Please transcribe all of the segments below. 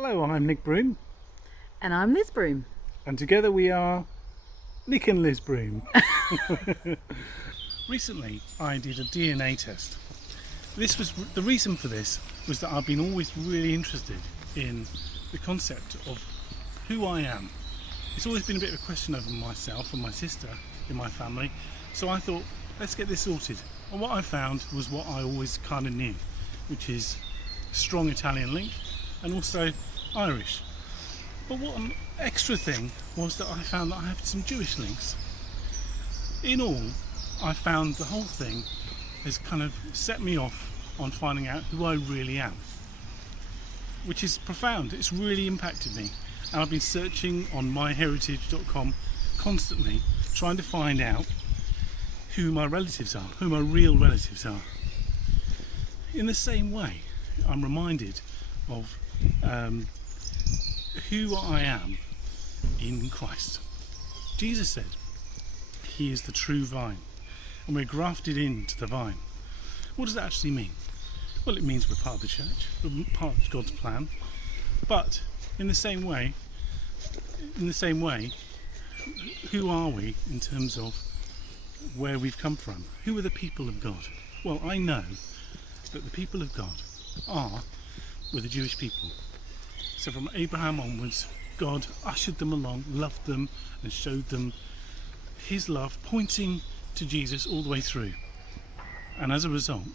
Hello, I'm Nick Broom, And I'm Liz Broom. and together we are Nick and Liz Broom. Recently, I did a DNA test. The reason for this was that I've been always really interested in the concept of who I am. It's always been a bit of a question over myself and my sister in my family, so I thought, let's get this sorted. And what I found was what I always kind of knew, which is strong Italian link and also Irish. But what an extra thing was that I found that I have some Jewish links. In all, I found the whole thing has kind of set me off on finding out who I really am, which is profound. It's really impacted me, and I've been searching on myheritage.com constantly, trying to find out who my relatives are, who my real relatives are. In the same way, I'm reminded of who I am in Christ. Jesus said he is the true vine and we're grafted into the vine. What does that actually mean? Well, it means we're part of the church, we're part of God's plan, but in the same way, who are we in terms of where we've come from? Who are the people of God? Well, I know that the people of God were the Jewish people. So from Abraham onwards, God ushered them along, loved them, and showed them his love, pointing to Jesus all the way through. And as a result,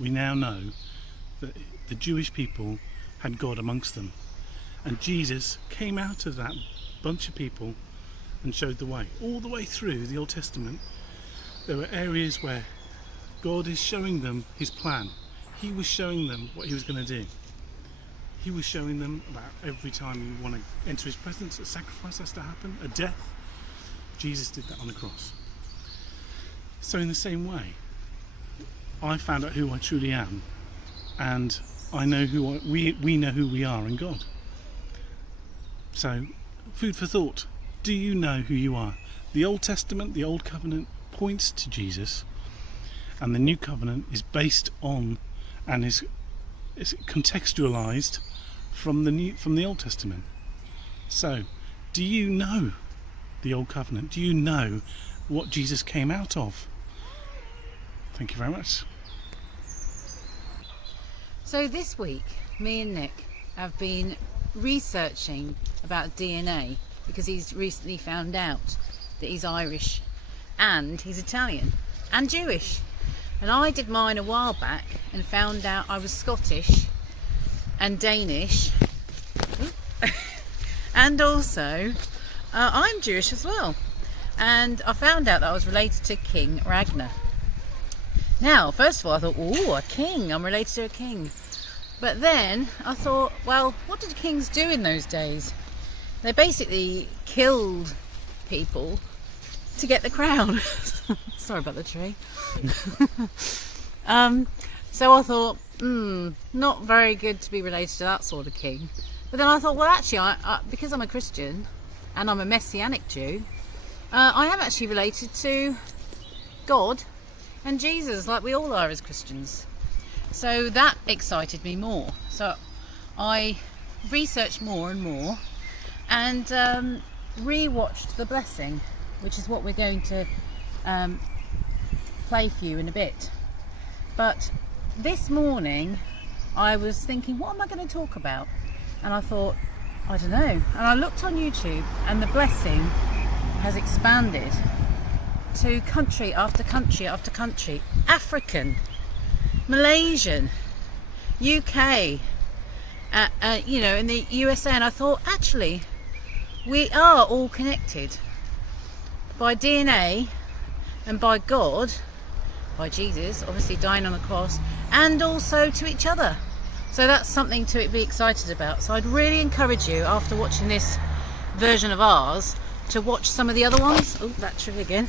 we now know that the Jewish people had God amongst them. And Jesus came out of that bunch of people and showed the way. All the way through the Old Testament, there were areas where God is showing them his plan. He was showing them what he was going to do. He was showing them about every time you want to enter his presence, a sacrifice has to happen, a death. Jesus did that on the cross. So in the same way, I found out who I truly am, and I know we know who we are in God. So, food for thought. Do you know who you are? The Old Testament, the Old Covenant, points to Jesus, and the New Covenant is based on and is contextualized from the Old Testament. So, do you know the Old Covenant? Do you know what Jesus came out of? Thank you very much. So this week, me and Nick have been researching about DNA because he's recently found out that he's Irish and he's Italian and Jewish. And I did mine a while back and found out I was Scottish and Danish and also I'm Jewish as well. And I found out that I was related to King Ragnar. Now, first of all, I thought, ooh, a king, I'm related to a king. But then I thought, well, what did kings do in those days? They basically killed people to get the crown. Sorry about the tree. So I thought, not very good to be related to that sort of king. But then I thought, well, actually, I because I'm a Christian and I'm a Messianic Jew, I am actually related to God and Jesus, like we all are as Christians. So that excited me more. So I researched more and more and re-watched The Blessing, which is what we're going to play for you in a bit. But this morning I was thinking, what am I going to talk about? And I thought, I don't know. And I looked on YouTube and The Blessing has expanded to country after country after country. African, Malaysian, UK, in the USA. And I thought, actually, we are all connected by DNA and by God, by Jesus, obviously dying on the cross, and also to each other. So that's something to be excited about. So I'd really encourage you, after watching this version of ours, to watch some of the other ones. Oh, that tree again.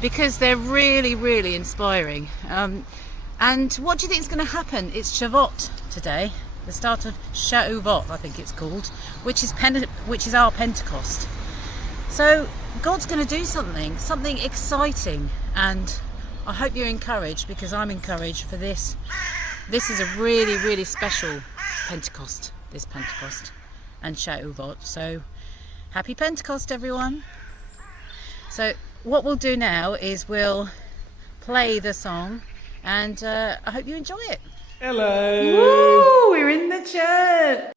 Because they're really, really inspiring. And what do you think is going to happen? It's Shavuot today, the start of Shavuot, I think it's called, which is our Pentecost. So God's going to do something exciting, and I hope you're encouraged, because I'm encouraged for this. This is a really, really special Pentecost, this Pentecost, and Shavuot. So happy Pentecost, everyone. So what we'll do now is we'll play the song, and I hope you enjoy it. Hello. Woo! We're in the church.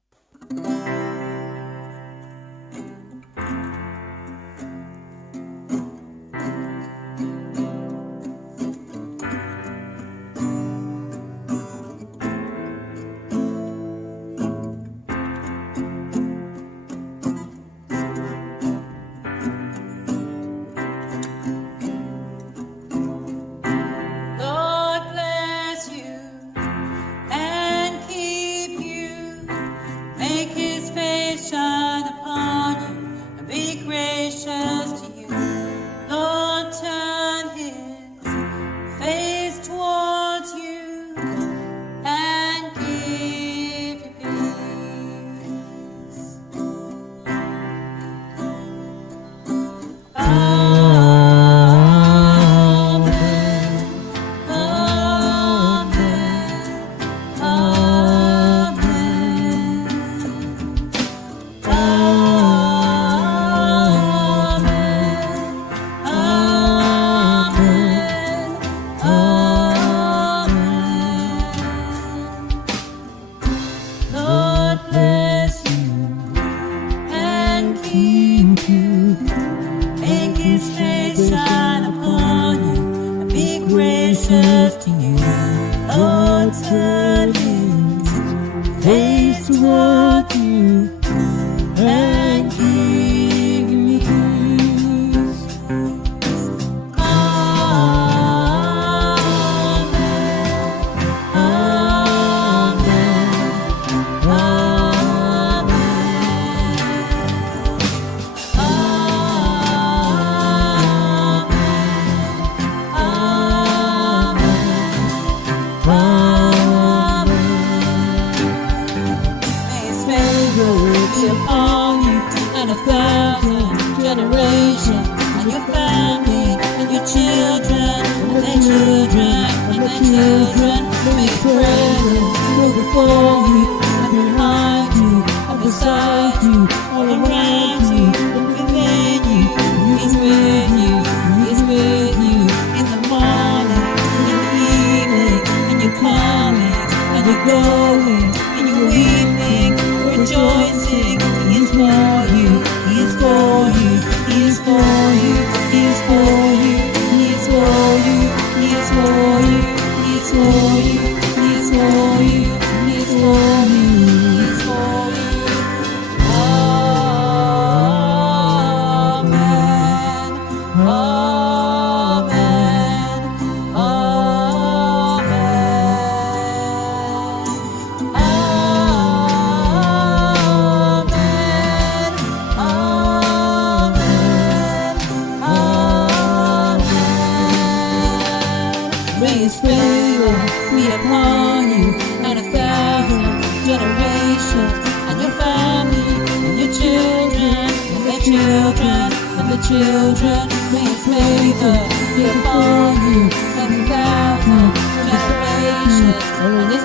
To you, Lord, turn His face toward you and give me peace. Amen, amen, amen, be upon you and 1,000 generations, and your family, and your children, and their children, and their children. May His presence go before you, and behind you, and beside you, all around you, and within you. He's with you, He's with you, in the morning, in the evening, and you're coming, and you're going, and you're weeping, rejoicing. He is for you, He is for you, He is for you, He is for you, He is for you, He is for you, He is for you, He is for you, He is for you, He is for you. Amen, amen, amen, May His favor be upon you and 1,000 generations, and your family, and your children, and their children, and their children. May His favor be upon you and 1,000 generations, and His